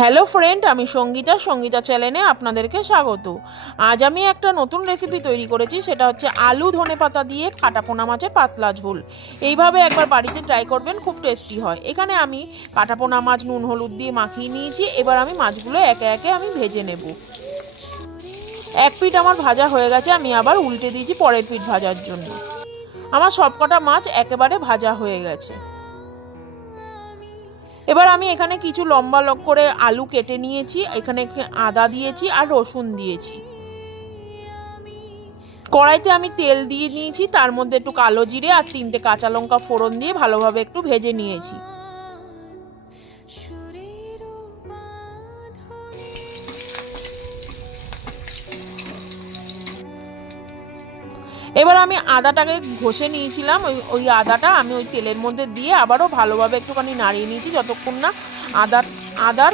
Hello friend, আমি সঙ্গীতা চ্যানেলে আপনাদেরকে স্বাগত। আজ আমি একটা নতুন রেসিপি তৈরি করেছি, সেটা হচ্ছে আলু ধনেপাতা দিয়ে কাটাপোনা মাছের পাতলা ঝোল। এইভাবে একবার বাড়িতে ট্রাই করবেন, খুব টেস্টি হয়। এখানে আমি কাটাপোনা মাছ নুন হলুদ দিয়ে মাখিয়ে নিয়েছি। এবার আমি মাছগুলো একে একে ভেজে নেব। এক পিঠ আমার ভাজা হয়ে গেছে, আমি আবার উল্টে দিয়েছি পরের পিঠ ভাজার জন্য। আমার সবকটা মাছ একেবারে ভাজা হয়ে গেছে। এবার আমি এখানে কিছু লম্বা করে আলু কেটে নিয়েছি, এখানে আদা দিয়েছি আর রসুন দিয়েছি। কড়াইতে আমি তেল দিয়ে নিয়েছি, তার মধ্যে একটু কালো জিরে আর 3টে কাঁচা লঙ্কা ফোড়ন দিয়ে ভালোভাবে একটু ভেজে নিয়েছি। এবার আমি আদাটাকে ঘষে নিয়েছিলাম, ওই আদাটা আমি ওই তেলের মধ্যে দিয়ে আবারও ভালোভাবে একটুখানি নাড়িয়ে নিয়েছি, যতক্ষণ না আদার